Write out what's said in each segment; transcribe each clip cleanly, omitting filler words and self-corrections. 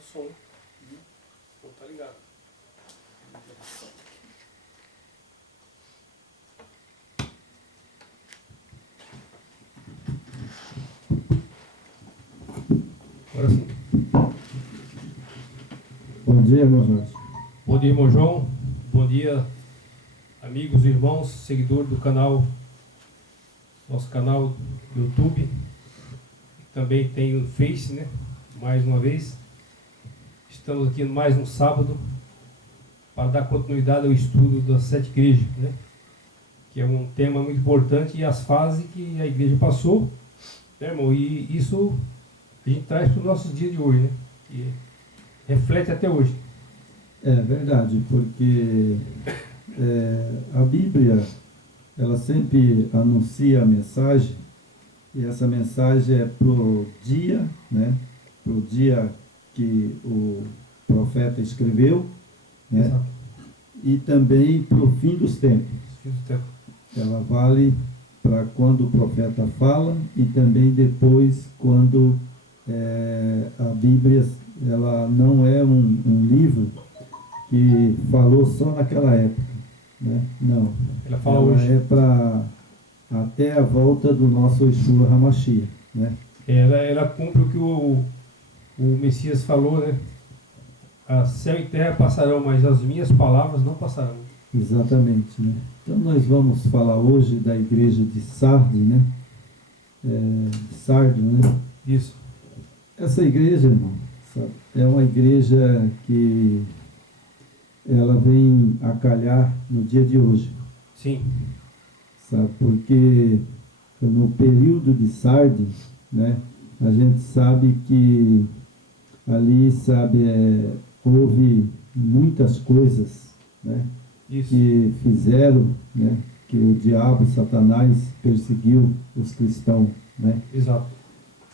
do som. Então tá ligado. Agora sim. Bom dia, irmão Jorge. Bom dia, irmão João. Bom dia, amigos, irmãos, seguidores do canal, nosso canal do YouTube. Também tem o Face, né? Mais uma vez. Estamos aqui mais um sábado para dar continuidade ao estudo das 7 igrejas, né? Que é um tema muito importante e as fases que a igreja passou, né, irmão? E isso a gente traz para os nossos dias de hoje, né? E reflete até hoje. É verdade, porque a Bíblia, ela sempre anuncia a mensagem, e essa mensagem é para o dia, né? Para o dia que o profeta escreveu, né? Exato. E também para o fim dos tempos. Fim do tempo. Ela vale para quando o profeta fala e também depois quando a Bíblia, ela não é um livro que falou só naquela época, né? Não. Ela fala hoje. É para até a volta do nosso Yeshua HaMashiach, né? Ela cumpre o que o Messias falou, né? A céu e terra passarão, mas as minhas palavras não passarão. Exatamente, né? Então nós vamos falar hoje da igreja de Sardes, né? Sardo, né? Isso. Essa igreja, irmão, sabe, é uma igreja que ela vem a calhar no dia de hoje. Sim. Sabe, porque no período de Sardes, né, a gente sabe que ali, sabe, houve muitas coisas, né, Isso. que fizeram, né, que o diabo, Satanás, perseguiu os cristãos, né. Exato.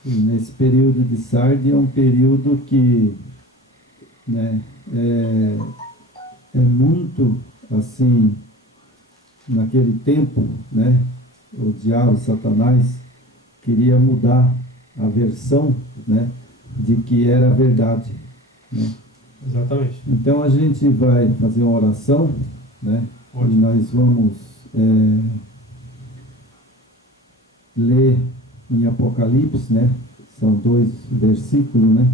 E nesse período de Sardes é um período que, né, é muito, assim, naquele tempo, né, o diabo, Satanás, queria mudar a versão, né, de que era a verdade, né. Exatamente. Então a gente vai fazer uma oração, né, Ótimo. e nós vamos ler em Apocalipse, né, são 2 versículos, né,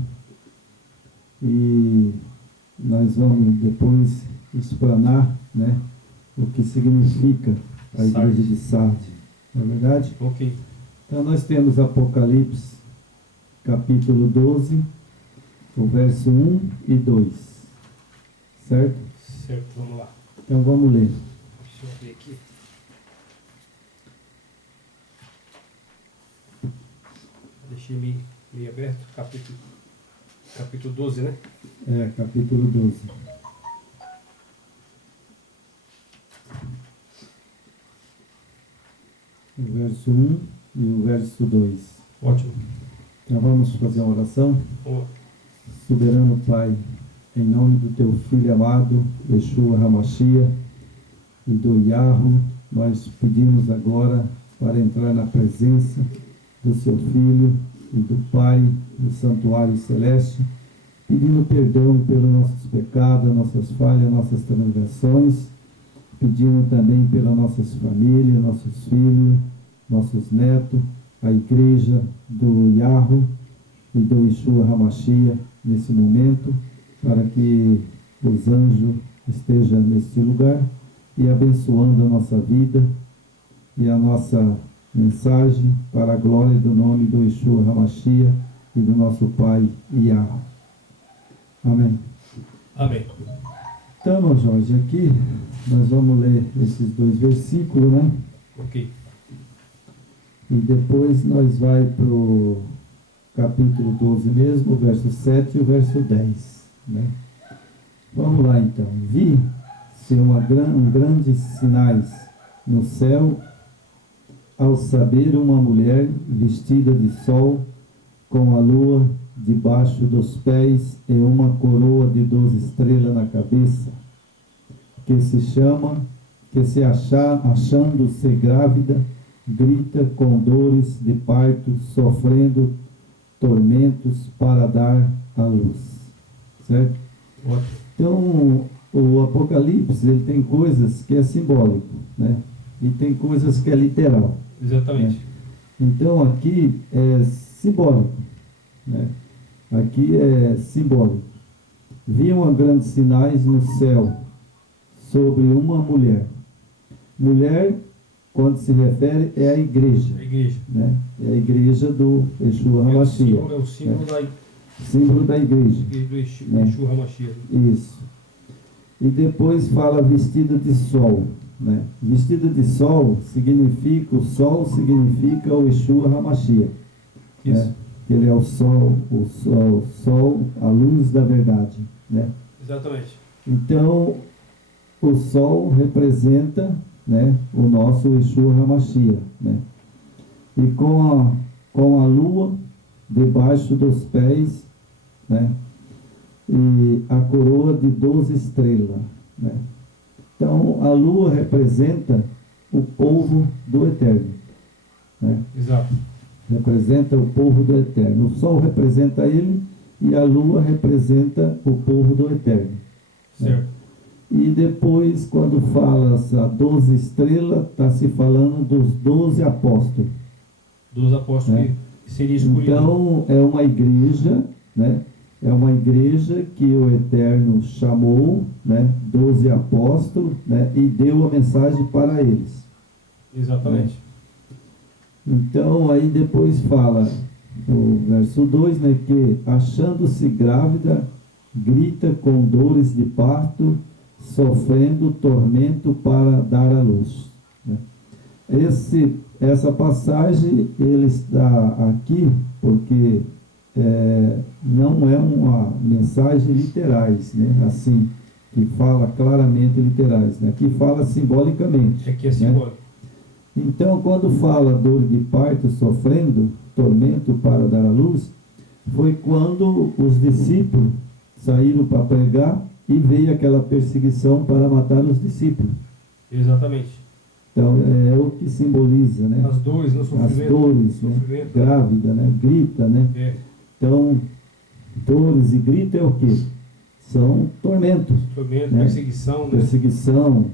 e nós vamos depois explanar, né, o que significa a igreja de Sardes, não é verdade? Ok. Então nós temos Apocalipse, capítulo 12, o verso 1 e 2, certo? Certo, vamos lá. Então vamos ler. Deixa eu abrir aqui. Deixei meio aberto, capítulo 12, né? Capítulo 12. O verso 1 e o verso 2. Ótimo. Então vamos fazer uma oração. Ó, Soberano Pai, em nome do Teu Filho amado, Yeshua HaMashiach, e do Yahweh, nós pedimos agora para entrar na presença do Seu Filho e do Pai do Santuário Celeste, pedindo perdão pelos nossos pecados, nossas falhas, nossas transgressões, pedindo também pelas nossas famílias, nossos filhos, nossos netos, a igreja do Yahweh e do Yeshua HaMashiach nesse momento, para que os anjos estejam neste lugar e abençoando a nossa vida e a nossa mensagem para a glória do nome do Yeshua HaMashiach e do nosso Pai Yahweh. Amém. amém. Então, irmão Jorge, aqui nós vamos ler esses 2 versículos, né? Ok. E depois nós vai para o capítulo 12 mesmo, o verso 7 e o verso 10, né? Vamos lá então. Vi ser grandes sinais no céu, ao saber uma mulher vestida de sol, com a lua debaixo dos pés e uma coroa de 12 estrelas na cabeça, achando-se grávida, grita com dores de parto, sofrendo tormentos para dar à luz. certo? Ótimo. Então, o Apocalipse, ele tem coisas que é simbólico, né? E tem coisas que é literal. Exatamente. Né? Então, aqui é simbólico, né? Aqui é simbólico. Viam grandes sinais no céu sobre uma mulher. Mulher, quando se refere, é a igreja. A igreja. Né? É a igreja do Yeshua HaMashiach. É o símbolo né? Símbolo da igreja. do Yeshua né? HaMashiach. Isso. E depois fala vestida de sol. Né? Vestida de sol significa, o sol significa o Yeshua HaMashiach. Isso. Né? Ele é o sol, a luz da verdade. Né? Exatamente. Então, o sol representa, né, o nosso Yeshua HaMashiach. Né? E com a lua debaixo dos pés, né? E a coroa de 12 estrelas. Né? Então, a lua representa o povo do Eterno. Né? Exato. Representa o povo do Eterno. O sol representa ele e a lua representa o povo do Eterno. Certo. Né? E depois, quando fala a 12 estrelas, está se falando dos 12 apóstolos. Dos apóstolos, né? Que seria escolhido. Então, é uma igreja, né? É uma igreja que o Eterno chamou, né? 12 apóstolos, né? E deu a mensagem para eles. Exatamente. Né? Então, aí depois fala, no verso 2, né? Que, achando-se grávida, grita com dores de parto, sofrendo tormento para dar à luz. Né? Essa passagem, ele está aqui porque não é uma mensagem literais, né? Assim, que fala claramente literais, né? Aqui fala simbolicamente. Aqui é simbólico. Né? Então, quando fala dor de parto, sofrendo tormento para dar à luz, foi quando os discípulos saíram para pregar e veio aquela perseguição para matar os discípulos. Exatamente. Então, é o que simboliza, né? As dores, no sofrimento. As dores, né? Grávida, né? Grita, né? É. Então, dores e grita é o quê? São tormentos. Tormento, né? perseguição. Perseguição,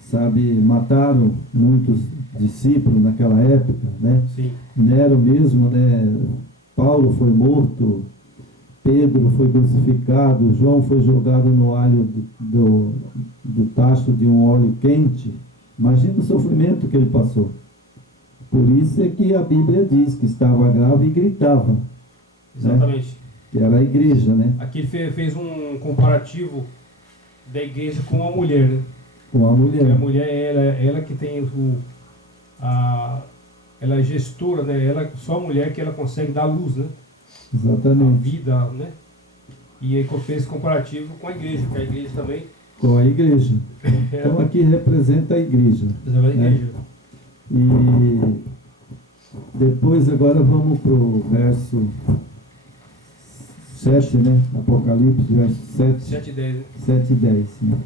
sabe? Mataram muitos discípulos naquela época, né? Sim. Nero mesmo, né? Paulo foi morto, Pedro foi crucificado, João foi jogado no alho do tacho de um óleo quente. Imagina o sofrimento que ele passou. Por isso é que a Bíblia diz que estava grave e gritava. Exatamente. Né? Que era a igreja, né? Aqui ele fez um comparativo da igreja com a mulher, né? Com a mulher. A mulher é ela que tem ela é gestora, né? Só a mulher que ela consegue dar luz, né? Exatamente. A vida, né? E aí fez esse comparativo com a igreja, que a igreja também... Com a igreja. Então aqui representa a igreja. A igreja. E depois agora vamos para o verso 7, né? Apocalipse, verso 7. 7 e 10, né? 7 e 10. Né?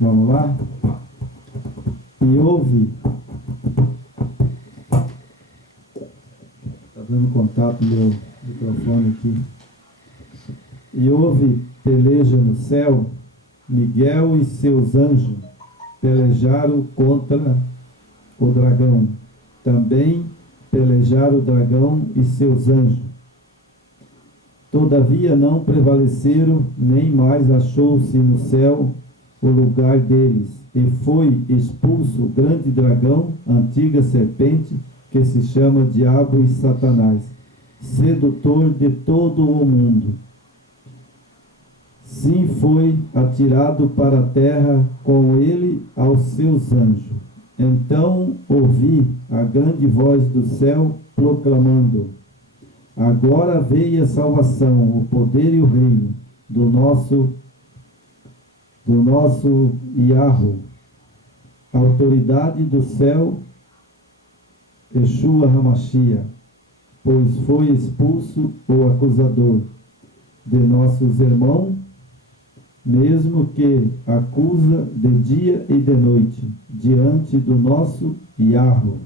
Vamos lá? E houve... Está dando contato meu microfone aqui. E houve peleja no céu, Miguel e seus anjos pelejaram contra o dragão. Também pelejaram o dragão e seus anjos. Todavia não prevaleceram, nem mais achou-se no céu o lugar deles. E foi expulso o grande dragão, antiga serpente, que se chama Diabo e Satanás, sedutor de todo o mundo. Sim, foi atirado para a terra com ele aos seus anjos. Então ouvi a grande voz do céu proclamando: agora veio a salvação, o poder e o reino do nosso Yahweh, a autoridade do céu, Yeshua HaMashiach, pois foi expulso o acusador de nossos irmãos, mesmo que acusa de dia e de noite, diante do nosso Yahweh.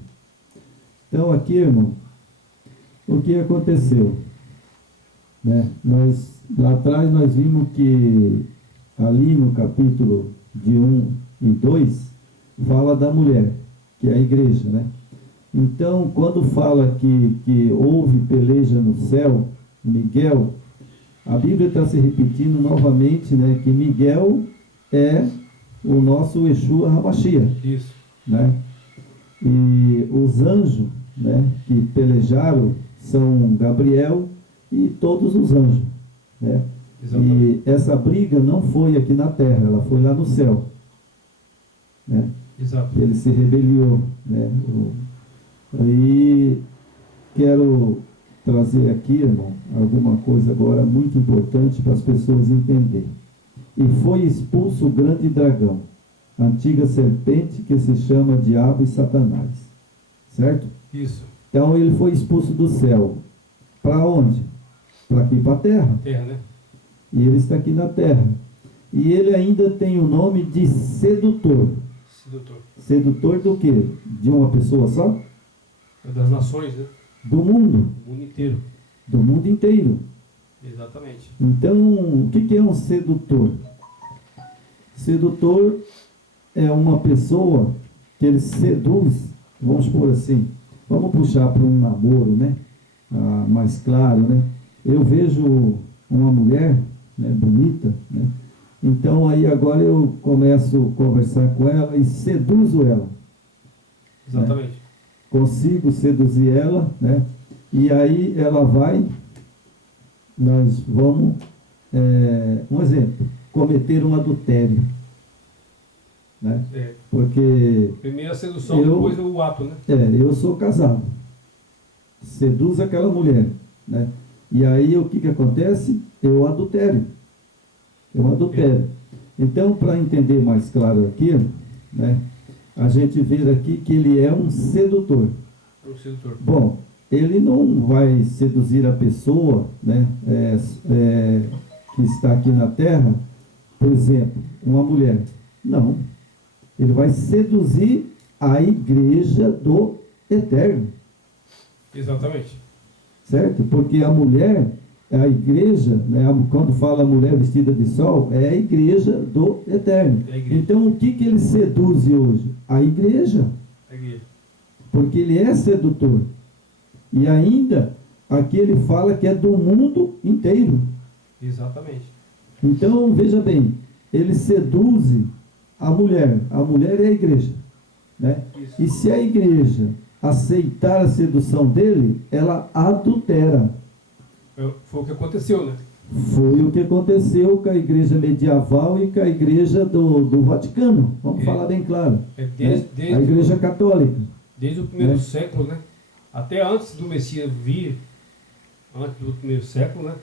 Então aqui, irmão, o que aconteceu? né? Lá atrás nós vimos que ali no capítulo de 1 e 2 fala da mulher, que é a igreja, né? Então, quando fala que houve peleja no céu, Miguel, a Bíblia está se repetindo novamente, né? Que Miguel é o nosso Yeshua HaMashiach, Isso. né? E os anjos, né, que pelejaram são Gabriel e todos os anjos, né? Exatamente. E essa briga não foi aqui na terra, ela foi lá no céu, né? Exato. Ele se rebeliou, né? Aí quero trazer aqui, irmão, alguma coisa agora muito importante para as pessoas entenderem. E foi expulso o grande dragão, a antiga serpente que se chama Diabo e Satanás, certo? Isso. Então ele foi expulso do céu. Para onde? Para aqui, para a terra. Terra, né? E ele está aqui na terra. E ele ainda tem o nome de sedutor. Sedutor. Sedutor do quê? De uma pessoa só? É das nações, né? Do mundo. O mundo inteiro. Do mundo inteiro. Exatamente. Então, o que é um sedutor? Sedutor é uma pessoa que ele seduz, vamos por assim, vamos puxar para um namoro, né? Mais claro, né? Eu vejo uma mulher, né, bonita, né? Então aí agora eu começo a conversar com ela e seduzo ela. Exatamente. Né? Consigo seduzir ela, né? E aí ela vai, nós vamos, um exemplo, cometer um adultério, né? É. Porque Primeiro a sedução, depois o ato, né? eu sou casado, seduzo aquela mulher, né? E aí o que acontece? Eu adultério. Então, para entender mais claro aqui, né, a gente vê aqui que ele é um sedutor. É um sedutor. Bom, ele não vai seduzir a pessoa, né, que está aqui na terra, por exemplo, uma mulher. Não. Ele vai seduzir a igreja do Eterno. Exatamente. Certo? Porque a mulher, a igreja, né, quando fala mulher vestida de sol, é a igreja do Eterno. É a igreja. Então, o que ele seduz hoje? A igreja. A igreja. Porque ele é sedutor. E ainda, aqui ele fala que é do mundo inteiro. Exatamente. Então, veja bem, ele seduz a mulher. A mulher é a igreja. Né? Isso. E se a igreja aceitar a sedução dele, ela adultera. Foi o que aconteceu, né? Foi o que aconteceu com a igreja medieval e com a igreja do Vaticano. Vamos falar bem claro. Desde a igreja católica. Desde o primeiro século, né? Até antes do Messias vir, antes do primeiro século, né?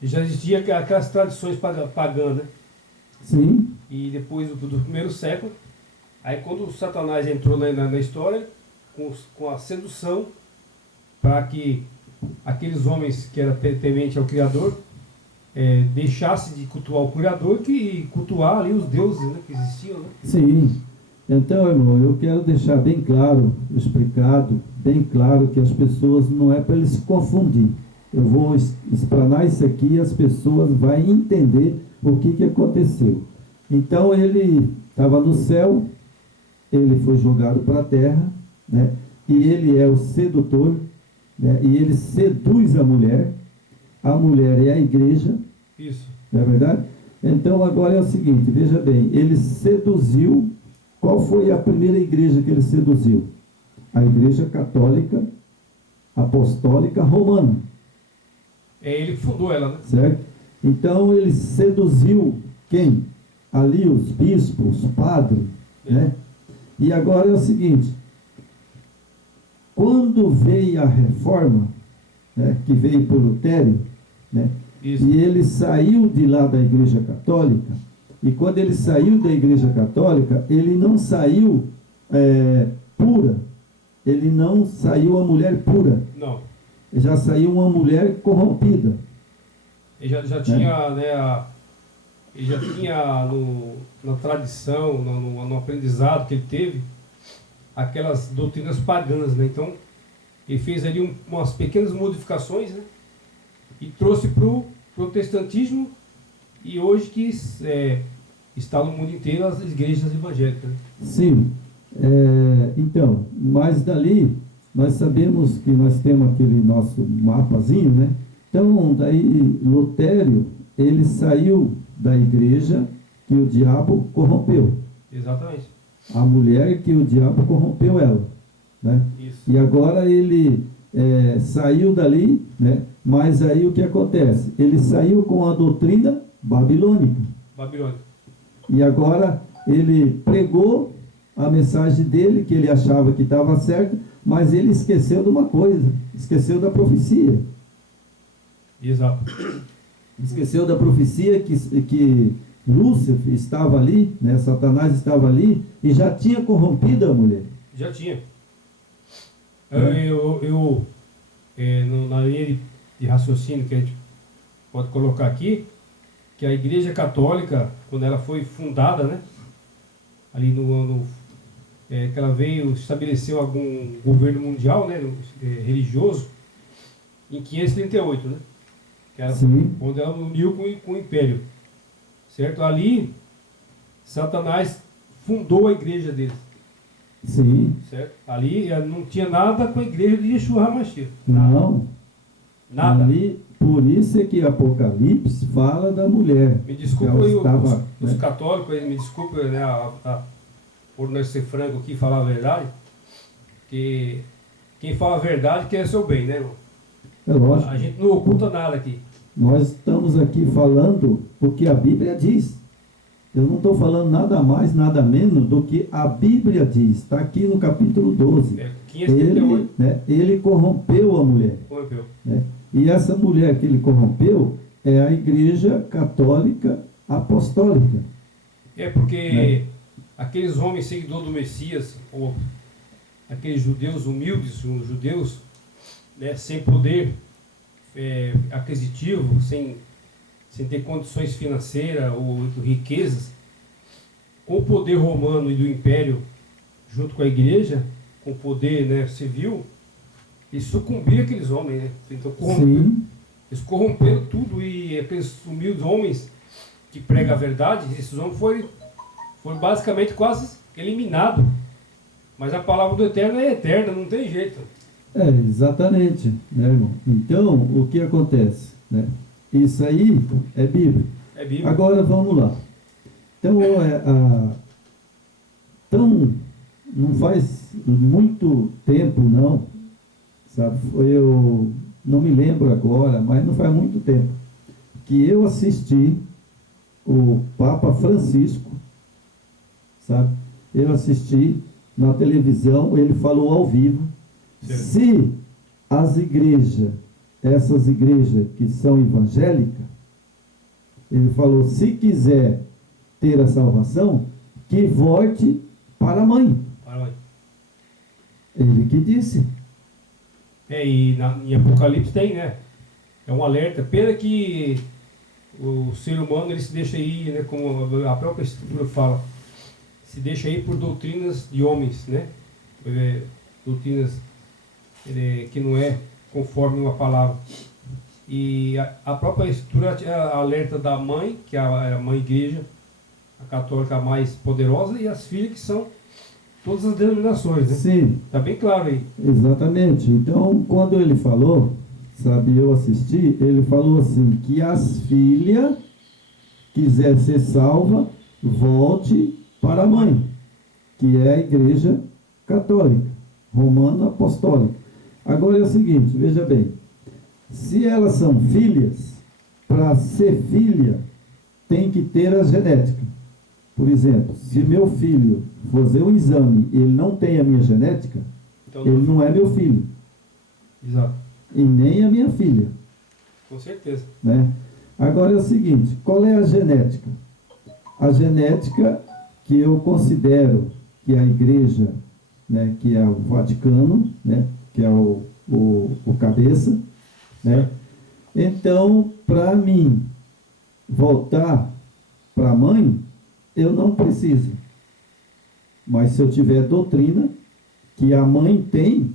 Já existia aquelas tradições pagãs, né? Sim. E depois do primeiro século, aí quando o Satanás entrou na história, com a sedução, para que aqueles homens que eram temente ao Criador deixassem de cultuar o Criador e cultuar ali os deuses, né, que existiam, né? Sim. Então, irmão, eu quero deixar bem claro, explicado, bem claro, que as pessoas, não é para eles se confundir. Eu vou explanar isso aqui e as pessoas vão entender o que aconteceu. Então, ele estava no céu, ele foi jogado para a terra, né? E ele é o sedutor, né? E ele seduz a mulher é a igreja. Isso. Não é verdade? Então agora é o seguinte, veja bem, ele seduziu, qual foi a primeira igreja que ele seduziu? A igreja católica, apostólica, romana. Ele que fundou ela, né? Certo? Então ele seduziu quem? Ali os bispos, os padres, né? E agora é o seguinte, quando veio a reforma, né, que veio por Lutero, né, e ele saiu de lá da igreja católica, e quando ele saiu da igreja católica, ele não saiu pura, ele não saiu a mulher pura, não, já saiu uma mulher corrompida. Ele já tinha, né, ele já tinha na tradição, no aprendizado que ele teve, aquelas doutrinas pagãs, né? Então, ele fez ali umas pequenas modificações, né? e trouxe para o protestantismo, e hoje que está no mundo inteiro as igrejas evangélicas. Né? Sim. Então, mas dali nós sabemos que nós temos aquele nosso mapazinho, né? Então, daí Lutério, ele saiu da igreja que o diabo corrompeu. Exatamente. A mulher que o diabo corrompeu ela, né? Isso. E agora ele saiu dali, né? Mas aí o que acontece? Ele saiu com a doutrina babilônica. Babilônica. E agora ele pregou a mensagem dele, que ele achava que estava certa, mas ele esqueceu de uma coisa, esqueceu da profecia. Exato. Esqueceu da profecia que Lúcifer estava ali, né? Satanás estava ali e já tinha corrompido a mulher. Já tinha. É. Na linha de raciocínio que a gente pode colocar aqui, que a Igreja Católica, quando ela foi fundada, né, ali que ela veio, estabeleceu algum governo mundial, né, religioso, em 538, né, que era onde ela uniu com o Império, certo? Ali, Satanás fundou a igreja deles. Sim. Certo? Ali não tinha nada com a igreja de Yeshua HaMashiach. Não. Nada. Ali, por isso é que Apocalipse fala da mulher. Me desculpa aí os católicos, me desculpa, né, por nós ser franco aqui e falar a verdade, que quem fala a verdade quer seu bem, né, irmão? É lógico. A gente não oculta nada aqui. Nós estamos aqui falando o que a Bíblia diz. Eu não estou falando nada mais, nada menos do que a Bíblia diz. Está aqui no capítulo 12. 538. Ele corrompeu a mulher. Corrompeu. Né? E essa mulher que ele corrompeu é a Igreja Católica Apostólica. Porque aqueles homens seguidores do Messias, ou aqueles judeus humildes, os judeus, né, sem poder aquisitivo, sem ter condições financeiras ou riquezas, com o poder romano e do império, junto com a igreja, com o poder, né, civil, eles sucumbiram aqueles homens, né? Então, eles corromperam tudo, e aqueles humildes homens que pregam a verdade, esses homens foram basicamente quase eliminados. Mas a palavra do Eterno é eterna, não tem jeito. Exatamente, né, irmão? Então, o que acontece, né? Isso aí é Bíblia. É Bíblia. Agora vamos lá. Então, não faz muito tempo, não, sabe? Eu não me lembro agora, mas não faz muito tempo que eu assisti o Papa Francisco, sabe? Eu assisti na televisão, ele falou ao vivo. Certo. Se as igrejas, essas igrejas que são evangélicas, ele falou, se quiser ter a salvação, que volte para a mãe. Para a mãe. Ele que disse. E em Apocalipse tem, né? É um alerta. Pena que o ser humano ele se deixa ir, né? Como a própria escritura fala, se deixa ir por doutrinas de homens, né? Doutrinas que não é conforme uma palavra. E a própria escritura alerta da mãe, que é a mãe igreja, a católica mais poderosa, e as filhas, que são todas as denominações, né? Sim. Está bem claro aí. Exatamente. Então, quando ele falou, sabe, eu assisti, ele falou assim, que as filhas quiser ser salva, volte para a mãe, que é a igreja católica, romana apostólica. Agora é o seguinte, veja bem, se elas são filhas, para ser filha, tem que ter a genética. Por exemplo, se meu filho fazer um exame e ele não tem a minha genética, Então, ele não é meu filho. Exato. E nem a minha filha. Com certeza. Né? Agora é o seguinte, qual é a genética? A genética que eu considero que a igreja, né, que é o Vaticano, né, que é o cabeça, né? Então, para mim voltar para a mãe, eu não preciso. Mas se eu tiver doutrina que a mãe tem,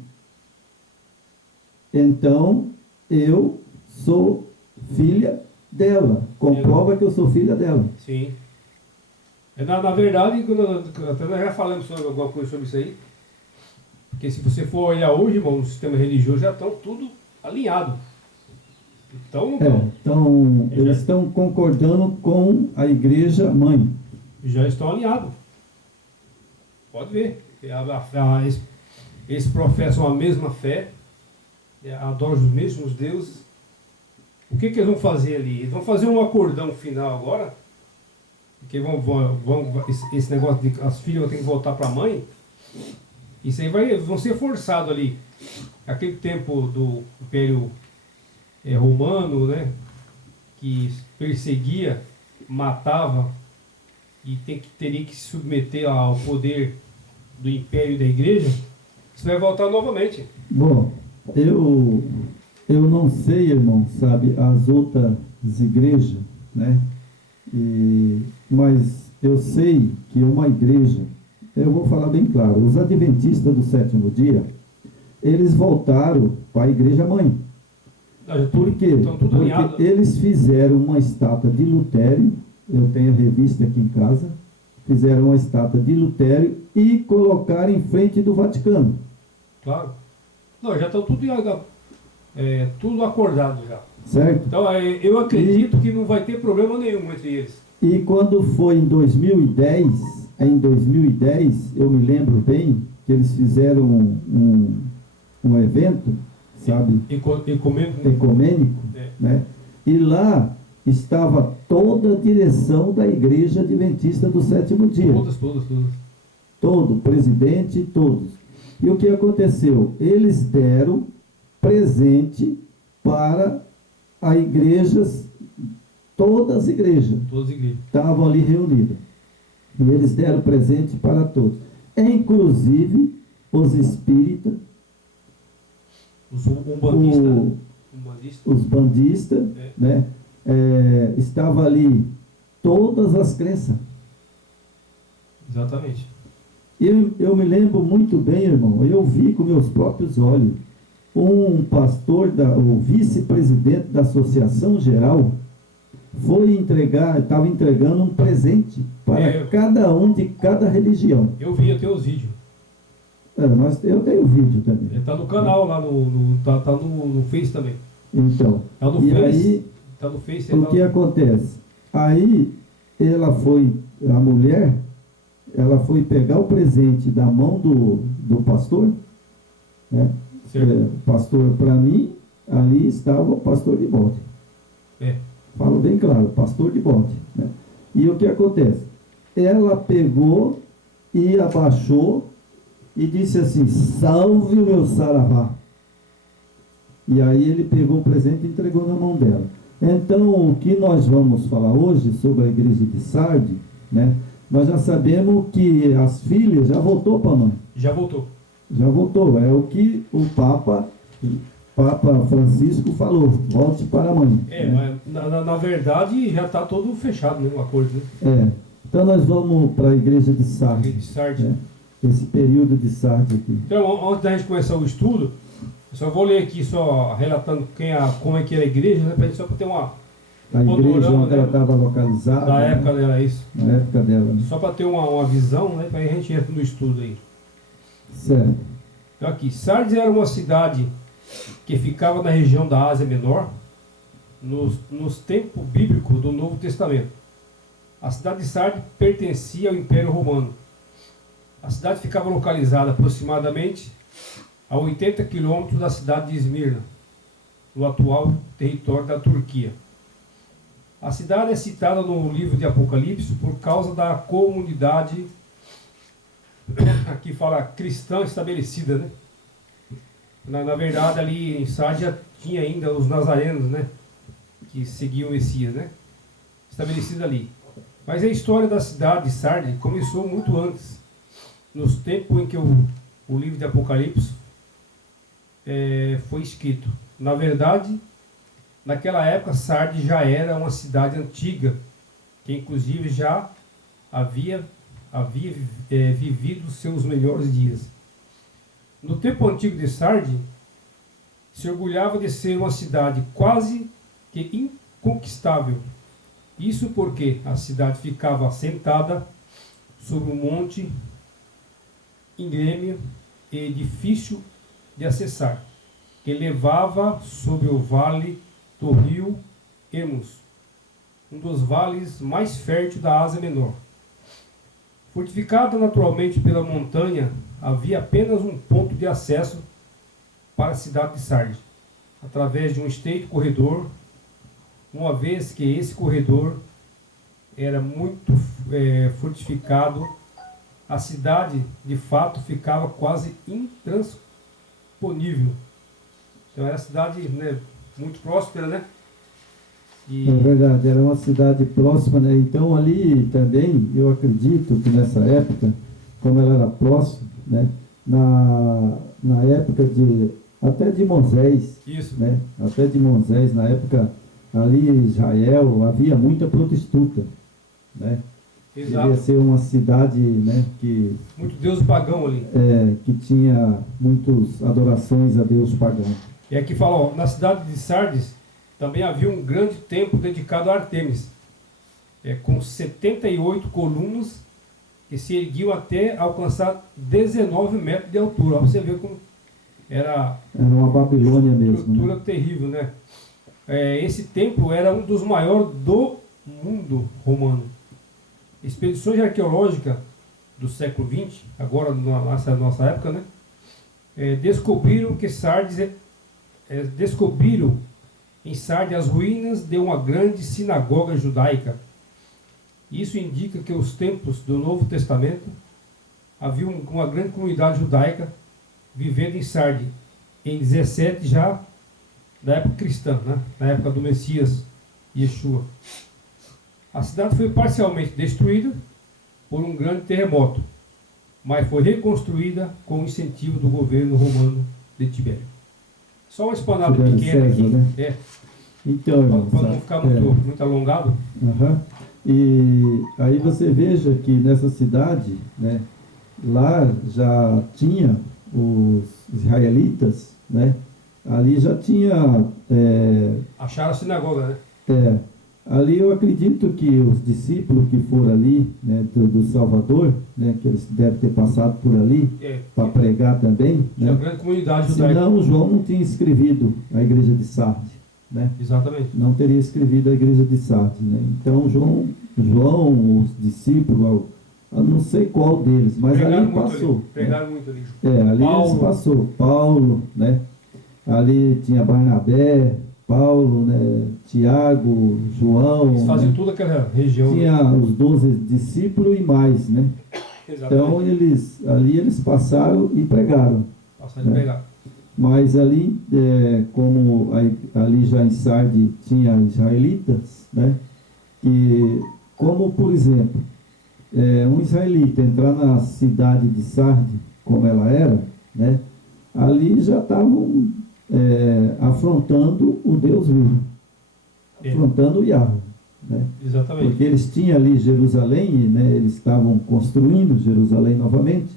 então eu sou filha dela. Comprova que eu sou filha dela. Sim. Na verdade, até nós já falamos sobre alguma coisa sobre isso aí. Porque se você for olhar hoje, irmão, no sistema religioso já estão tudo alinhado. Então, então eles estão concordando com a igreja mãe. Já estão alinhados. Pode ver. Eles professam a mesma fé, adoram os mesmos deuses. O que eles vão fazer ali? Eles vão fazer um acordão final agora, porque esse negócio de as filhas vão ter que voltar para a mãe. Isso aí vão ser forçados ali. Aquele tempo do Império Romano, né, que perseguia, matava e teria que se submeter ao poder do Império e da Igreja, isso vai voltar novamente. Bom, eu não sei, irmão, sabe, as outras igrejas, né? Mas eu sei que uma igreja, eu vou falar bem claro, os adventistas do sétimo dia, eles voltaram para a igreja mãe. Por quê? Porque eles fizeram uma estátua de Lutero, eu tenho a revista aqui em casa, fizeram uma estátua de Lutero e colocaram em frente do Vaticano. Claro. Não, já estão tudo acordado já. Certo? Então eu acredito que não vai ter problema nenhum entre eles. E quando foi em 2010, eu me lembro bem que eles fizeram um evento, sabe? Ecumênico, né? E lá estava toda a direção da Igreja Adventista do Sétimo Dia. Todos. Todo, presidente, todos. E o que aconteceu? Eles deram presente para as igrejas, todas as igrejas. Estavam ali reunidas. E eles deram presente para todos. Inclusive os espíritas, os bandistas, né? Estava ali todas as crenças. Exatamente. Eu me lembro muito bem, irmão, eu vi com meus próprios olhos um pastor, o vice-presidente da Associação Geral, estava entregando um presente para cada um de cada religião. Eu vi até os vídeos. Eu tenho vídeo também. Está no canal lá, tá no Face também. Então, tá no e Face, aí, tá no Face, o que acontece? Aí, a mulher, ela foi pegar o presente da mão do pastor, né? Pastor, para mim, ali estava o pastor de bode. Falo bem claro, pastor de bode, né? E o que acontece? Ela pegou e abaixou e disse assim: salve o meu saravá. E aí ele pegou o presente e entregou na mão dela. Então, o que nós vamos falar hoje sobre a igreja de Sardes, né? Nós já sabemos que as filhas já voltou para a mãe. Já voltou. É o que o Papa Francisco falou: volte para a mãe. Mas na verdade já está todo fechado, né, o acordo, né? Então nós vamos para a igreja de Sardes. Né? Esse período de Sardes aqui. Então, antes da gente começar o estudo, eu só vou ler aqui, só relatando como é que era a igreja, né, só para ter a igreja onde ela estava localizada. Na época dela, isso. Na época dela. Né? Só para ter uma visão, né, para a gente entrar no estudo aí. Certo. Então aqui, Sardes era uma cidade que ficava na região da Ásia Menor, nos tempos bíblicos do Novo Testamento. A cidade de Sardes pertencia ao Império Romano. A cidade ficava localizada aproximadamente a 80 quilômetros da cidade de Esmirna, no atual território da Turquia. A cidade é citada no livro de Apocalipse por causa da comunidade, aqui fala cristã estabelecida, né? Na verdade, ali em Sardes já tinha ainda os nazarenos, né? Que seguiam o Messias, né? Estabelecido ali. Mas a história da cidade de Sardes começou muito antes, nos tempos em que o livro de Apocalipse foi escrito. Na verdade, naquela época, Sardes já era uma cidade antiga, que inclusive já havia vivido seus melhores dias. No tempo antigo de Sardes, se orgulhava de ser uma cidade quase que inconquistável. Isso porque a cidade ficava assentada sobre um monte íngreme e difícil de acessar, que levava sobre o vale do rio Hermus, um dos vales mais férteis da Ásia Menor. Fortificada naturalmente pela montanha, havia apenas um ponto de acesso para a cidade de Sardes, através de um estreito corredor, uma vez que esse corredor era muito fortificado, a cidade de fato ficava quase intransponível. Então era uma cidade, né, muito próspera, né? E... É verdade, era uma cidade próxima, né? Então ali também, eu acredito que nessa época, como ela era próxima, né? Na época até de Moisés, Isso. né? Até de Moisés, na época ali em Israel, havia muita prostituta, né? Exato. Devia ser uma cidade, né, muito deus pagão ali. Que tinha muitas adorações a deus pagão. E aqui fala, ó, na cidade de Sardes também havia um grande templo dedicado a Artemis, com 78 colunas que se erguiam até alcançar 19 metros de altura. Ó, você vê como era uma Babilônia mesmo, estrutura, né? terrível, né? Esse templo era um dos maiores do mundo romano. Expedições arqueológicas do século XX, agora nessa nossa época, né? Descobriram que Sardes descobriram em Sardes as ruínas de uma grande sinagoga judaica. Isso indica que os templos do Novo Testamento havia uma grande comunidade judaica vivendo em Sardes em 17 já da época cristã, né? Na época do Messias Yeshua. A cidade foi parcialmente destruída por um grande terremoto, mas foi reconstruída com o incentivo do governo romano de Tibério. Só uma espanada Tibério pequena César, aqui, né? Então, para não ficar muito alongado. Uhum. E aí você veja que nessa cidade, né, lá já tinha os israelitas, né? Ali já tinha... Acharam a sinagoga, né? Ali eu acredito que os discípulos que foram ali, né, do Salvador, né, que eles devem ter passado por ali para pregar também, Tinha né? uma grande comunidade judaica. Senão João não tinha escrevido a igreja de Sardes, né? Exatamente. Não teria escrevido a igreja de Sardes, né? Então João, os discípulos, eu não sei qual deles, mas pregaram ali passou. Ali. Pregaram muito ali. Ali eles passou. Paulo, né? Ali tinha Barnabé, Paulo, né? Tiago, João. Eles faziam né? toda aquela região. Tinha os 12 discípulos e mais, né? Exatamente. Então eles passaram e pregaram. Passaram e pregaram. Mas ali, como ali já em Sardes tinha israelitas, né? Que, como por exemplo, um israelita entrar na cidade de Sardes, como ela era, né? Ali já estavam afrontando o Deus vivo, afrontando o Yahweh, né? Exatamente. Porque eles tinham ali Jerusalém, né? Eles estavam construindo Jerusalém novamente,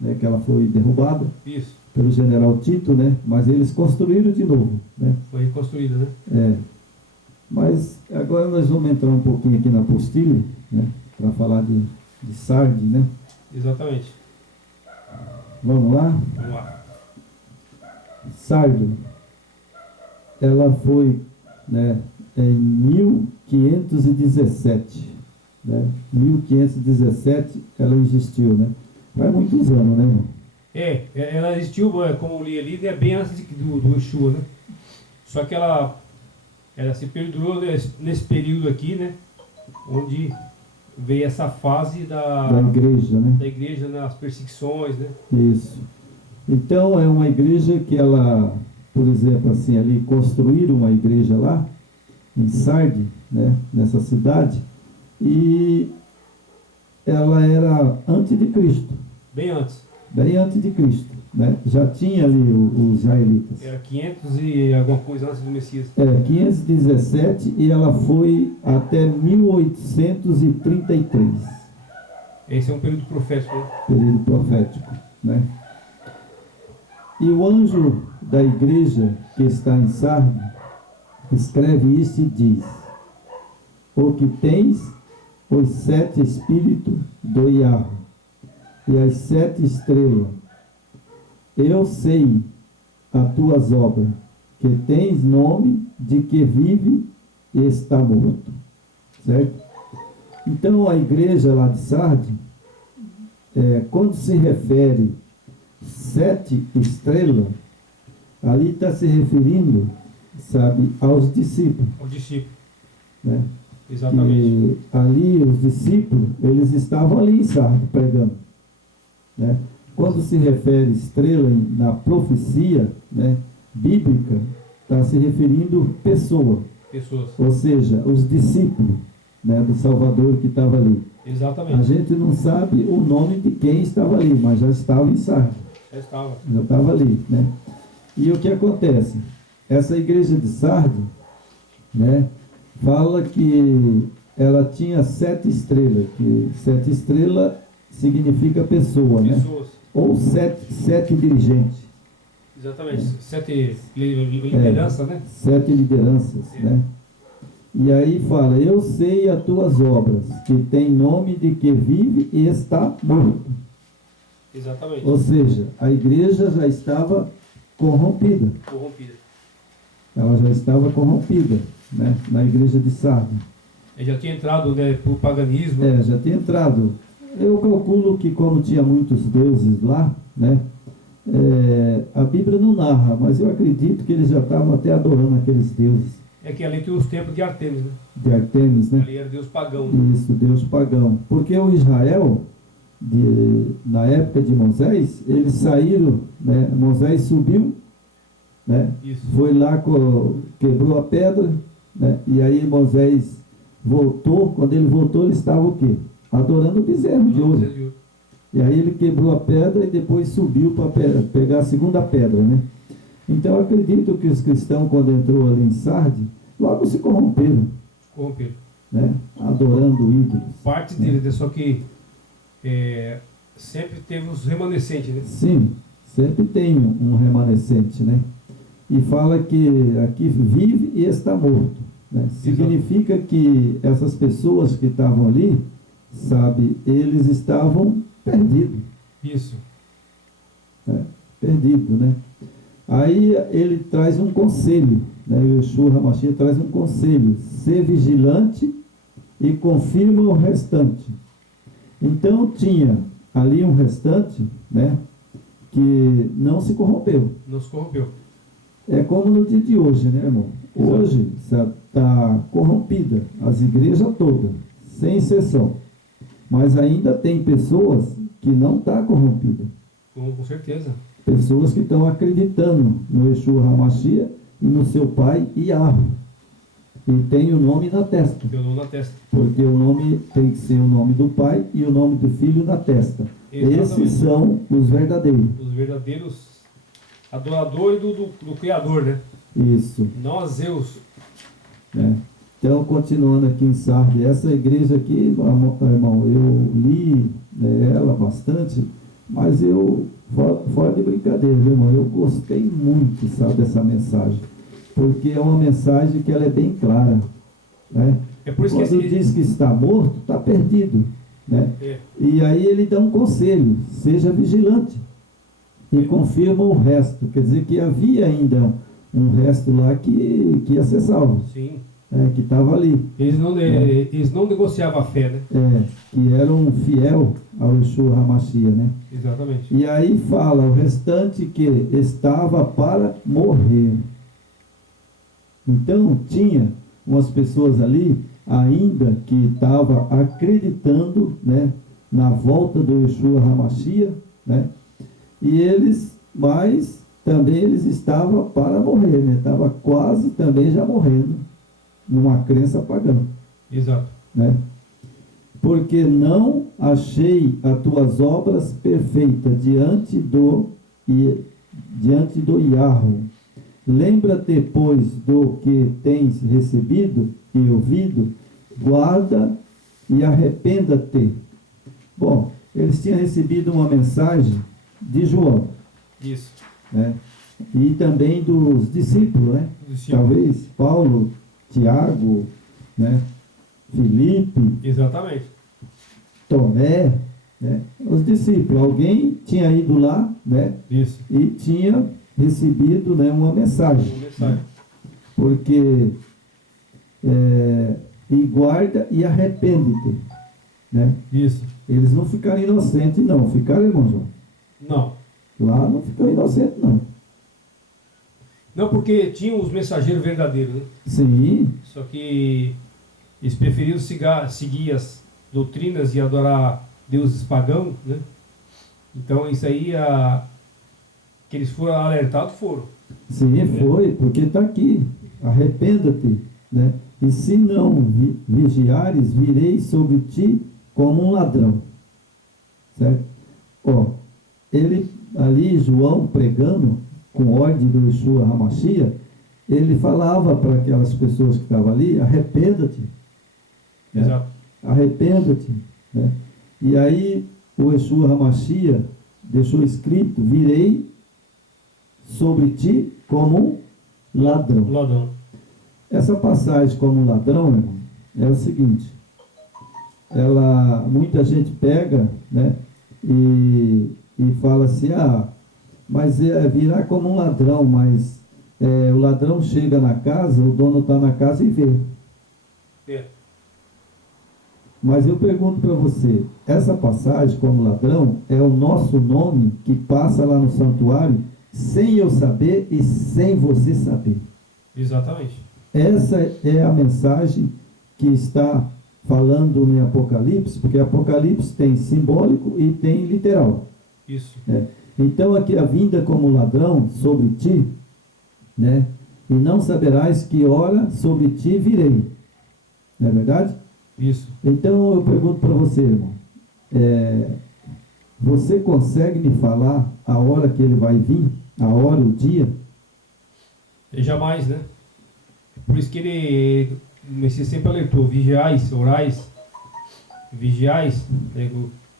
né? Que ela foi derrubada. Isso. Pelo general Tito, né? Mas eles construíram de novo, né? Foi reconstruída, né? Mas agora nós vamos entrar um pouquinho aqui na apostila, né? Para falar de Sardes, né? Exatamente. Vamos lá? Vamos lá. Sardes, ela foi, né, em 1517, né? 1517 ela existiu, né? Faz muitos anos, né, irmão? Ela existiu, como eu li ali, bem antes do Yeshua, né? Só que ela se perdurou nesse período aqui, né? Onde veio essa fase da igreja, né? Da igreja, nas perseguições, né? Isso. Então é uma igreja que ela, por exemplo, assim, ali construíram uma igreja lá, em Sardes, né? Nessa cidade, e ela era antes de Cristo. Bem antes. Bem antes de Cristo, né? Já tinha ali os israelitas. Era 500 e alguma coisa antes do Messias. 517 e ela foi até 1833. Esse é um período profético, né? Período profético, né? E o anjo da igreja que está em Sardes escreve isso e diz: o que tens os 7 espíritos do Iarro e as 7 estrelas. Eu sei as tuas obras, que tens nome de que vive e está morto. Certo? Então, a igreja lá de Sardes, quando se refere 7 estrelas, ali está se referindo, sabe, aos discípulos. Ao discípulo. Né? Exatamente. Que ali os discípulos, eles estavam ali em Sardes pregando. Né? Quando se refere estrela na profecia, né, bíblica, está se referindo pessoas. Ou seja, os discípulos, né, do Salvador que estava ali. Exatamente. A gente não sabe o nome de quem estava ali, mas já estava em Sardes. Já estava ali, né? E o que acontece? Essa igreja de Sardes, né, fala que ela tinha 7 estrelas, que 7 estrelas significa pessoa, né? Ou 7 dirigentes. Exatamente, 7 lideranças, né? 7 lideranças, né? E aí fala, eu sei as tuas obras, que tem nome de que vive e está morto. Exatamente. Ou seja, a igreja já estava corrompida. Ela já estava corrompida, né? Na igreja de Sardes. Já tinha entrado, né, para o paganismo. Já tinha entrado. Eu calculo que como tinha muitos deuses lá, né? A Bíblia não narra, mas eu acredito que eles já estavam até adorando aqueles deuses. É que ali tinha os templos de Artemis, né? De Artemis, né? Ali era Deus pagão. Né? Isso, Deus pagão. Porque o Israel, na época de Moisés, eles saíram, né? Moisés subiu, né? Isso. Foi lá, quebrou a pedra, né? E aí Moisés voltou. Quando ele voltou, ele estava o quê? Adorando o bezerro de ouro. E aí ele quebrou a pedra e depois subiu para pegar a segunda pedra, né? Então eu acredito que os cristãos, quando entrou ali em Sardes, logo se corromperam. Né? Adorando ídolos. Parte deles, né? Só que sempre teve os remanescentes, né? Sim, sempre tem um remanescente, né? E fala que aqui vive e está morto. Né? Significa que essas pessoas que estavam ali, sabe, eles estavam perdidos. Isso. Perdido, né? Aí ele traz um conselho, né? O Yeshua HaMashiach traz um conselho: ser vigilante e confirma o restante. Então tinha ali um restante, né, que não se corrompeu. Não se corrompeu. É como no dia de hoje, né, irmão? Hoje está corrompida as igrejas todas, sem exceção. Mas ainda tem pessoas que não estão corrompidas. Com certeza. Pessoas que estão acreditando no Yeshua HaMashiach e no seu pai Yahweh. E tem o nome na testa. Tem o nome na testa. Porque o nome tem que ser o nome do pai e o nome do filho na testa. Exatamente. Esses são os verdadeiros. Os verdadeiros adoradores do Criador, né? Isso. Não a Zeus. Então, continuando aqui em Sardes, essa igreja aqui, irmão, eu li, né, ela bastante, mas fora de brincadeira, irmão, eu gostei muito, sabe, dessa mensagem, porque é uma mensagem que ela é bem clara, né? Por isso quando diz que está morto, está perdido, né? E aí ele dá um conselho: seja vigilante e confirma o resto. Quer dizer que havia ainda um resto lá que ia ser salvo. Sim. Que estava ali. Eles não negociavam a fé, né? Que eram fiel ao Yeshua HaMashiach, né? Exatamente. E aí fala o restante que estava para morrer. Então tinha umas pessoas ali ainda que estavam acreditando, né, na volta do Yeshua HaMashiach, né? E mas também eles estavam para morrer, né? Estava quase também já morrendo numa crença pagã. Exato. Né? Porque não achei as tuas obras perfeitas diante do Yahweh. Lembra-te, pois, do que tens recebido e ouvido, guarda e arrependa-te. Bom, eles tinham recebido uma mensagem de João. Isso. Né? E também dos discípulos, né? Talvez Paulo, Tiago, né? Filipe, Exatamente. Tomé, né? Os discípulos, alguém tinha ido lá, né? Isso. E tinha recebido, né, uma mensagem. Uma mensagem. Porque e guarda e arrepende-te, né? Isso. Eles não ficaram inocentes, não. Ficaram, irmão João? Não. Lá não ficou inocente, não. Não, porque tinham os mensageiros verdadeiros, né? Sim, Só que eles preferiram seguir as doutrinas e adorar deuses pagãos, né? Então isso aí, que eles foram alertados, foram. sim, foi, porque está aqui. Arrependa-te, né? E se não vigiares, virei sobre ti como um ladrão. Certo? Ó, ele ali, João, pregando, com ordem do Yeshua HaMashiach, ele falava para aquelas pessoas que estavam ali, arrependa-te. Né? Exato. Arrependa-te. Né? E aí, o Yeshua HaMashiach deixou escrito, virei sobre ti como um ladrão. Ladrão. Essa passagem como um ladrão, irmão, é o seguinte, muita gente pega, né, e fala assim, mas virá como um ladrão, mas o ladrão chega na casa, o dono está na casa e vê. É. Mas eu pergunto para você, essa passagem como ladrão é o nosso nome que passa lá no santuário sem eu saber e sem você saber. Exatamente. Essa é a mensagem que está falando em Apocalipse, porque Apocalipse tem simbólico e tem literal. Isso. Né? Então aqui a vinda como ladrão sobre ti, né? E não saberás que hora sobre ti virei. Não é verdade? Isso. Então eu pergunto para você, irmão, você consegue me falar a hora que ele vai vir? A hora, o dia? E jamais, né? Por isso que ele sempre alertou, vigiais, orais, vigiais, né?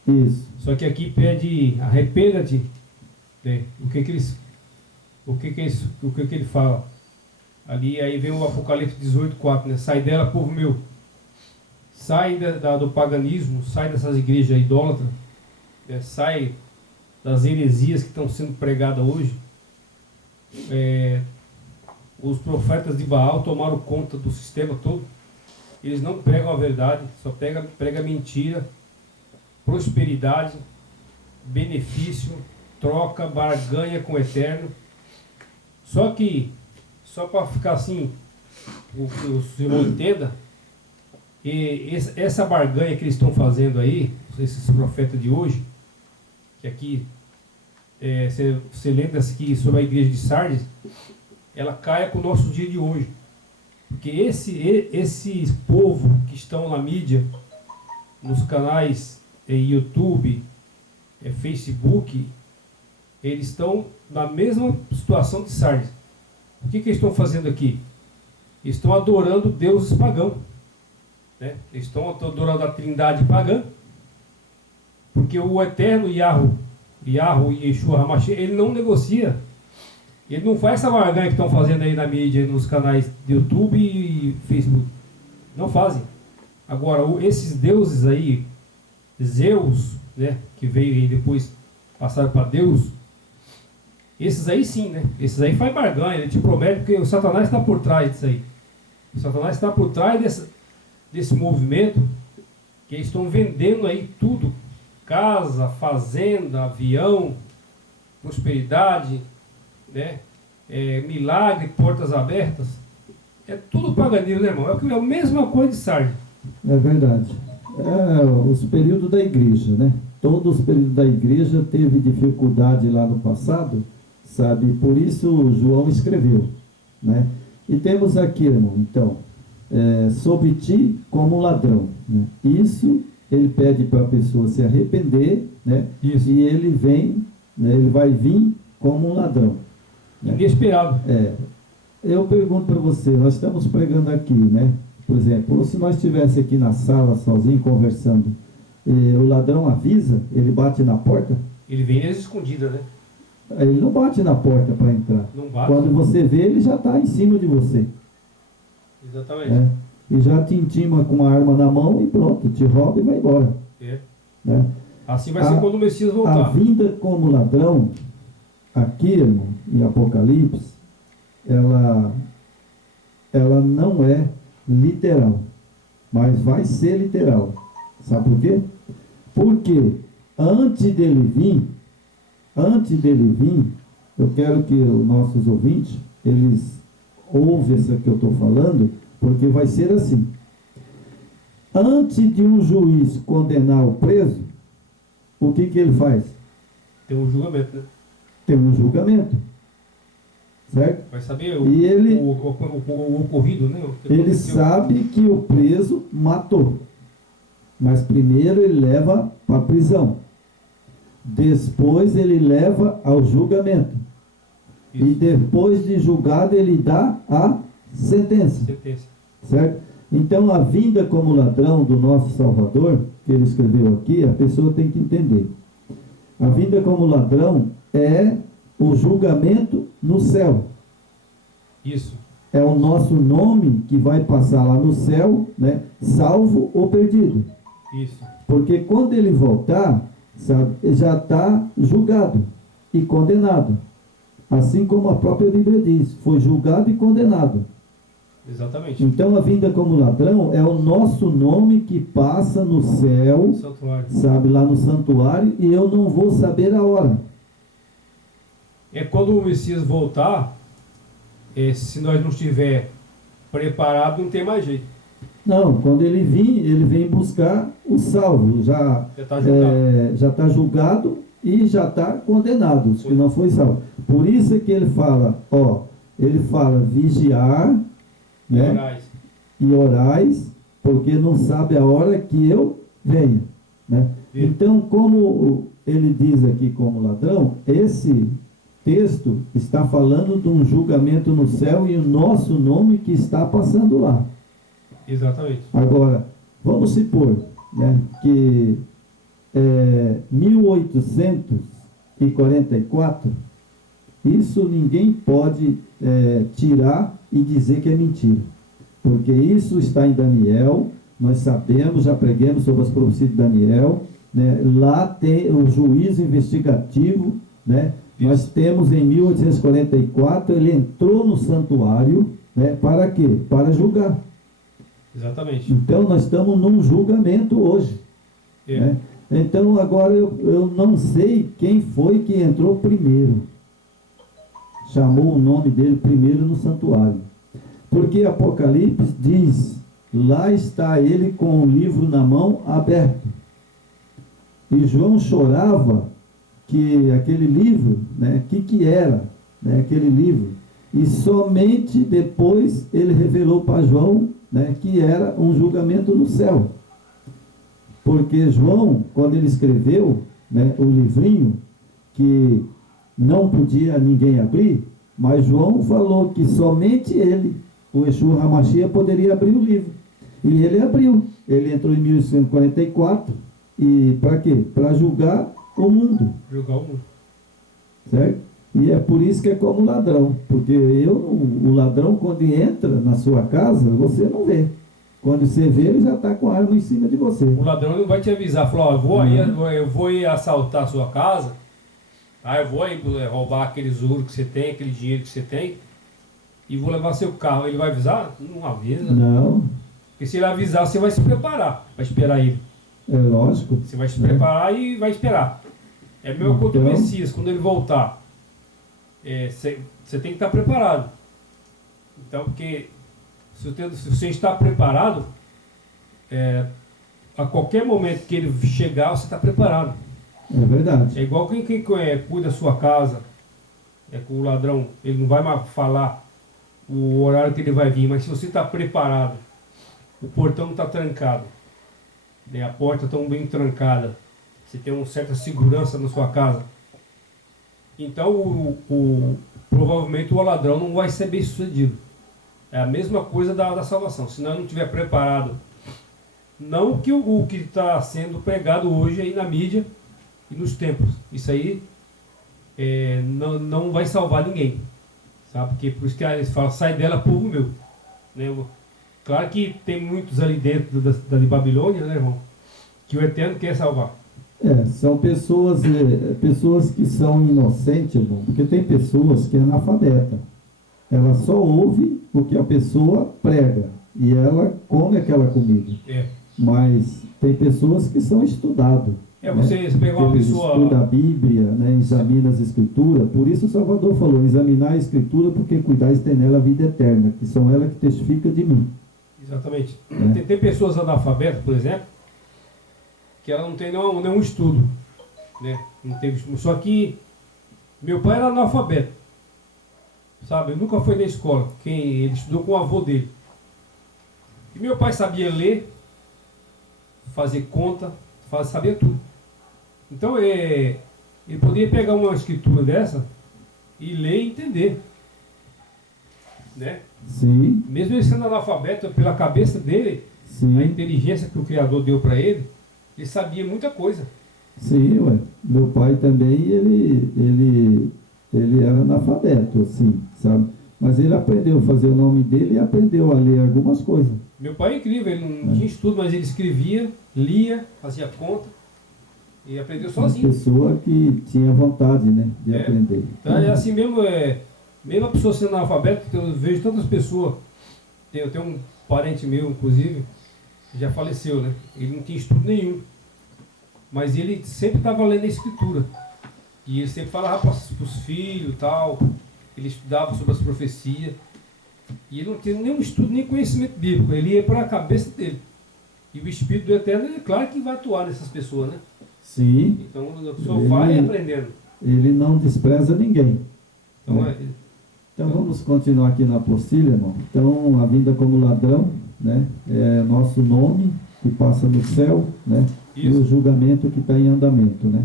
Isso. Só que aqui pede arrependa-te, né? O que ele fala? Ali aí vem o Apocalipse 18:4, né? Sai dela, povo meu. Sai do paganismo, sai dessas igrejas idólatras, né? Sai das heresias que estão sendo pregadas hoje. Os profetas de Baal tomaram conta do sistema todo. Eles não pregam a verdade, só pregam mentira, prosperidade, benefício, troca, barganha com o eterno. Só para ficar assim, o senhor entenda, essa barganha que eles estão fazendo aí, esses profetas de hoje, que aqui, você lembra aqui sobre a igreja de Sardes, ela caia com o nosso dia de hoje. Porque esse povo que estão na mídia, nos canais YouTube, Facebook, eles estão na mesma situação de Sardes. O que eles estão fazendo aqui? Eles estão adorando deuses pagãos. Né? Eles estão adorando a trindade pagã. Porque o eterno Yahweh e Yeshua HaMashiach, ele não negocia. Ele não faz essa barganha que estão fazendo aí na mídia, nos canais de YouTube e Facebook. Não fazem. Agora, esses deuses aí, Zeus, né, que veio e depois passaram para Deus, esses aí sim, né? Esses aí faz barganha, ele te promete, porque o Satanás está por trás disso aí. O Satanás está por trás desse movimento, que eles estão vendendo aí tudo. Casa, fazenda, avião, prosperidade, né? Milagre, portas abertas. É tudo paganismo, né, irmão? É a mesma coisa de Sardes. É verdade. Os períodos da igreja, né? Todos os períodos da igreja teve dificuldade lá no passado, sabe? Por isso João escreveu, né? E temos aqui, irmão, então, sobre ti como ladrão, né? Isso ele pede para a pessoa se arrepender, né? Isso. E ele vem, né? Ele vai vir como um ladrão. Né? Inesperado. Eu pergunto para você, nós estamos pregando aqui, né? Por exemplo, ou se nós estivéssemos aqui na sala sozinho conversando, o ladrão avisa, ele bate na porta? Ele vem às escondidas, né? Ele não bate na porta para entrar. Não bate. Quando você vê, ele já está em cima de você. Exatamente. Né? e já te intima com uma arma na mão e pronto, te rouba e vai embora. Né? Assim vai ser quando o Messias A voltar. vinda como ladrão, aqui, irmão, em Apocalipse, ela não é literal, mas vai ser literal. Sabe por quê? Porque antes dele vir, eu quero que os nossos ouvintes, eles ouvem essa que eu estou falando, porque vai ser assim. Antes de um juiz condenar o preso, o que ele faz? Tem um julgamento, né? Tem um julgamento. Certo? Vai saber o ocorrido, né? Ele sabe que o preso matou. Mas primeiro ele leva para a prisão. Depois ele leva ao julgamento. Isso. E depois de julgado ele dá a sentença. Certo? Então a vinda como ladrão do nosso Salvador, que ele escreveu aqui, a pessoa tem que entender. A vinda como ladrão é o julgamento no céu. Isso. É o nosso nome que vai passar lá no céu, né? Salvo ou perdido. Isso. Porque quando ele voltar, sabe, já está julgado e condenado. Assim como a própria Bíblia diz, foi julgado e condenado. Exatamente. Então a vinda como ladrão é o nosso nome que passa no céu, sabe, lá no santuário, e eu não vou saber a hora. É quando o Messias voltar, se nós não estiver preparado, não tem mais jeito. Não, quando ele vem buscar o salvo, já está julgado e já está condenado, os que não foi salvo. Por isso é que ele fala, ele fala vigiar, né? E orais, porque não sabe a hora que eu venha, né? Então, como ele diz aqui como ladrão, esse texto está falando de um julgamento no céu e o nosso nome que está passando lá. Exatamente. Agora, vamos supor, né, que 1844, isso ninguém pode tirar e dizer que é mentira. Porque isso está em Daniel, nós sabemos, já preguemos sobre as profecias de Daniel, né, lá tem o juízo investigativo, né, nós temos em 1844, ele entrou no santuário, né, para quê? Para julgar. Exatamente. Então nós estamos num julgamento hoje. Né? Então agora eu não sei quem foi que entrou primeiro. Chamou o nome dele primeiro no santuário. Porque Apocalipse diz, lá está ele com o livro na mão aberto. E João chorava que aquele livro, né, que era, né, aquele livro. E somente depois ele revelou para João, né, que era um julgamento no céu. Porque João, quando ele escreveu, né, o livrinho, que não podia ninguém abrir, mas João falou que somente ele, o Yeshua HaMashiach, poderia abrir o livro. E ele abriu. Ele entrou em 1844. E para quê? Para julgar o mundo. Julgar o mundo. Certo? E é por isso que é como ladrão. Porque o ladrão, quando entra na sua casa, você não vê. Quando você vê, ele já está com a arma em cima de você. O ladrão não vai te avisar, falar, eu vou ir assaltar a sua casa, eu vou aí roubar aqueles ouro que você tem, aquele dinheiro que você tem, e vou levar seu carro. Ele vai avisar? Não avisa. Não. Porque se ele avisar, você vai se preparar, vai esperar ele. É lógico. Você vai se preparar e vai esperar. É a mesma coisa do Messias, quando ele voltar. Você tem que estar preparado. Então, porque se você está preparado, a qualquer momento que ele chegar, você está preparado. É verdade. É igual quem cuida da sua casa. Com o ladrão, ele não vai mais falar o horário que ele vai vir, mas se você está preparado, o portão está trancado, né, a porta está bem trancada, você tem uma certa segurança na sua casa, então provavelmente o ladrão não vai ser bem sucedido. É a mesma coisa da salvação. Se nós não estiver preparado, não o que está sendo pregado hoje aí na mídia e nos templos, isso aí não vai salvar ninguém, sabe? Porque por isso que eles falam, sai dela, povo meu, né? Claro que tem muitos ali dentro da de Babilônia, né, irmão? Que o Eterno quer salvar. São pessoas que são inocentes, irmão, porque tem pessoas que é analfabeta. Ela só ouve o que a pessoa prega e ela come aquela comida. Mas tem pessoas que são estudadas. Você pegou uma pessoa... Estuda a Bíblia, né, examina as Escrituras. Por isso o Salvador falou, examinar a Escritura porque cuidais tem nela a vida eterna, que são elas que testificam de mim. Exatamente. Tem pessoas analfabetas, por exemplo, que ela não tem nenhum estudo, né? Não teve, só que meu pai era analfabeto, sabe? Ele nunca foi na escola. Ele estudou com o avô dele. E meu pai sabia ler, fazer conta, sabia tudo. Então ele poderia pegar uma escritura dessa e ler e entender, né? Sim. Mesmo ele sendo analfabeto, pela cabeça dele, sim, a inteligência que o Criador deu para ele sabia muita coisa. Sim, ué. Meu pai também, ele era analfabeto, assim, sabe? Mas ele aprendeu a fazer o nome dele e aprendeu a ler algumas coisas. Meu pai é incrível, ele não tinha estudo, mas ele escrevia, lia, fazia conta e aprendeu sozinho. Uma pessoa que tinha vontade, né, de aprender. Então, é assim mesmo, mesmo a pessoa sendo analfabeta, eu vejo tantas pessoas, eu tenho um parente meu, inclusive, que já faleceu, né? Ele não tinha estudo nenhum, mas ele sempre estava lendo a Escritura. E ele sempre falava para os filhos e tal, ele estudava sobre as profecias. E ele não tinha nenhum estudo, nem conhecimento bíblico, ele ia para a cabeça dele. E o Espírito do Eterno, é claro que vai atuar nessas pessoas, né? Sim. Então a pessoa vai aprendendo. Ele não despreza ninguém. Então, né? Então vamos continuar aqui na apostila, irmão. Então a vinda como ladrão, né, é nosso nome que passa no céu, né? Isso. E o julgamento que está em andamento, né?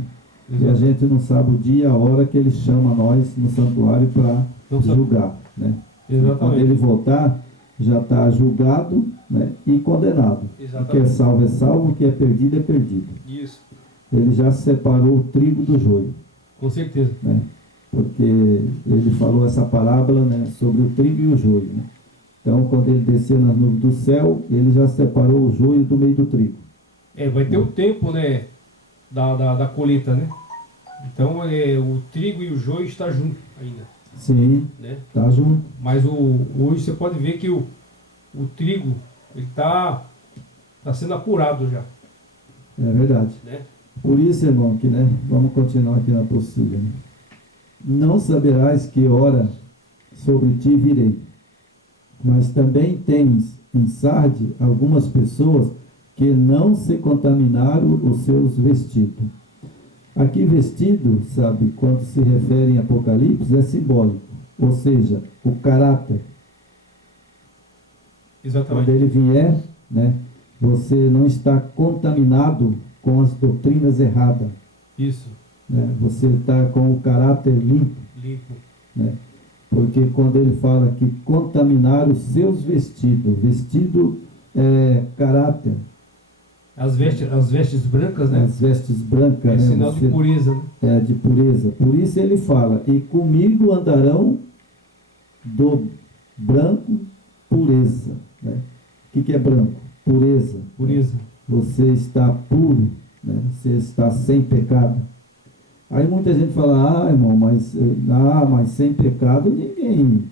Exato. E a gente não sabe o dia, a hora que ele chama nós no santuário para julgar, né? Exatamente. Quando ele voltar, já está julgado, né, e condenado. Exatamente. O que é salvo, o que é perdido. Isso. Ele já separou o trigo do joio. Com certeza. Né? Porque ele falou essa parábola, né, sobre o trigo e o joio. Né? Então, quando ele descer nas nuvens do céu, ele já separou o joio do meio do trigo. Vai ter o tempo, né, da colheita, né? Então, o trigo e o joio estão juntos ainda. Sim, né? Tá junto. Mas hoje você pode ver que o trigo ele está sendo apurado já. É verdade. Né? Por isso, irmão, que, né, vamos continuar aqui na postilha. Né? Não saberás que hora sobre ti virei, mas também tens em Sarde algumas pessoas que não se contaminaram os seus vestidos. Aqui vestido, sabe, quando se refere em Apocalipse, é simbólico, ou seja, o caráter. Exatamente. Quando ele vier, né, você não está contaminado com as doutrinas erradas. Isso. Né? Você está com o caráter limpo. Limpo. Né? Porque quando ele fala que contaminar os seus vestidos, vestido é caráter. As vestes brancas, né? As vestes brancas, é né? Sinal de pureza, né? É, de pureza. Por isso ele fala, e comigo andarão do branco pureza. Né? O que é branco? Pureza. Pureza. Você está puro, né? Você está sem pecado. Aí muita gente fala, irmão, mas sem pecado ninguém.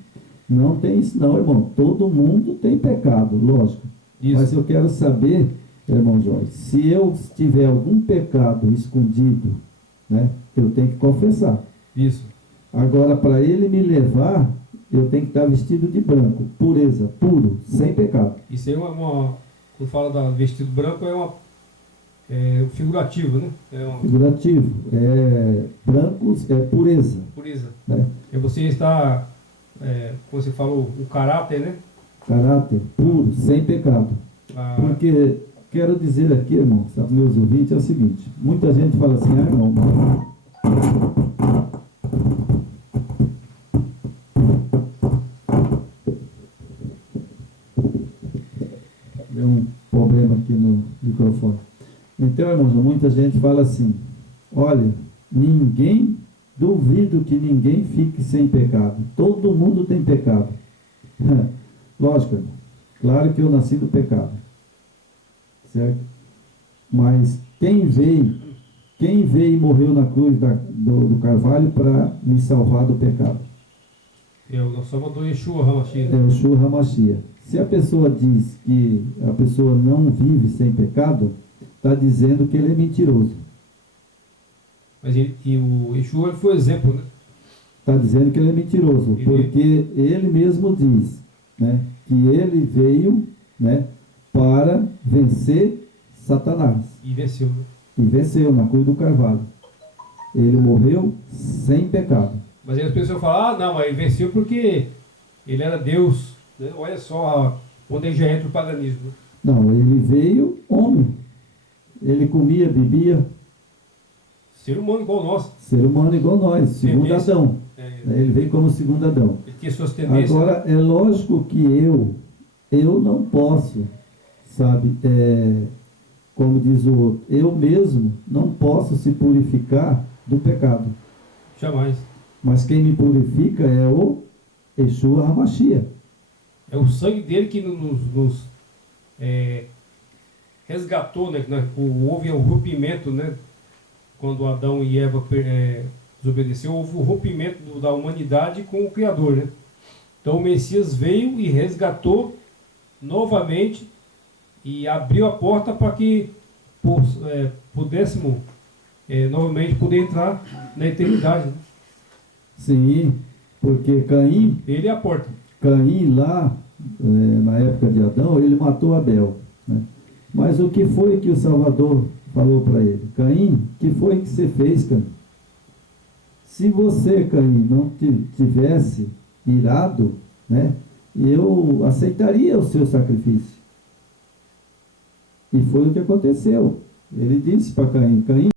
Não tem isso não, irmão. Todo mundo tem pecado, lógico. Isso. Mas eu quero saber, irmão Jorge, se eu tiver algum pecado escondido, né, eu tenho que confessar. Isso. Agora, para ele me levar, eu tenho que estar vestido de branco, pureza, puro, sem pecado. Isso aí é quando fala da vestido branco, é figurativo, né? Figurativo. Brancos é pureza. Pureza. Né? Você está, como você falou, o caráter, né? Caráter puro, sem pecado. Porque, quero dizer aqui, irmão, sabe, meus ouvintes, é o seguinte, muita gente fala assim, irmão, deu um problema aqui no microfone. Então, irmãos, muita gente fala assim, olha, duvido que ninguém fique sem pecado. Todo mundo tem pecado. Lógico, irmão. Claro que eu nasci do pecado, certo? Mas quem veio e morreu na cruz do Carvalho para me salvar do pecado? É o nosso Salvador Yeshua HaMashiach. É o Yeshua HaMashiach. Se a pessoa diz que a pessoa não vive sem pecado, está dizendo que ele é mentiroso. Mas o Yeshua ele foi exemplo, né? Está dizendo que ele é mentiroso, porque ele mesmo diz, né, que ele veio, né, para vencer Satanás. E venceu, né? E venceu na cruz do Carvalho. Ele morreu sem pecado. Mas aí as pessoas falam, não, ele venceu porque ele era Deus, né? Olha só onde já entra o paganismo, né? Não, ele veio homem. Ele comia, bebia. Ser humano igual nós. Ser humano igual nós, segundo Tendência. Adão. É, Ele veio como segundo Adão. ele tinha suas tendências. Agora, é lógico que eu não posso, sabe, como diz o outro, eu mesmo não posso se purificar do pecado. Jamais. Mas quem me purifica é o Yeshua HaMashiach. É o sangue dele que nos resgatou, né? Houve o rompimento, né? Quando Adão e Eva desobedeceu, houve o rompimento da humanidade com o Criador, né? Então o Messias veio e resgatou novamente e abriu a porta para que pudéssemos novamente poder entrar na eternidade, né? Sim, porque Caim Ele é a porta. lá, na época de Adão, ele matou Abel, né? Mas o que foi que o Salvador falou para ele? Caim, que foi que você fez, Caim? Se você, Caim, não tivesse irado, né, eu aceitaria o seu sacrifício. E foi o que aconteceu. Ele disse para Caim, Caim,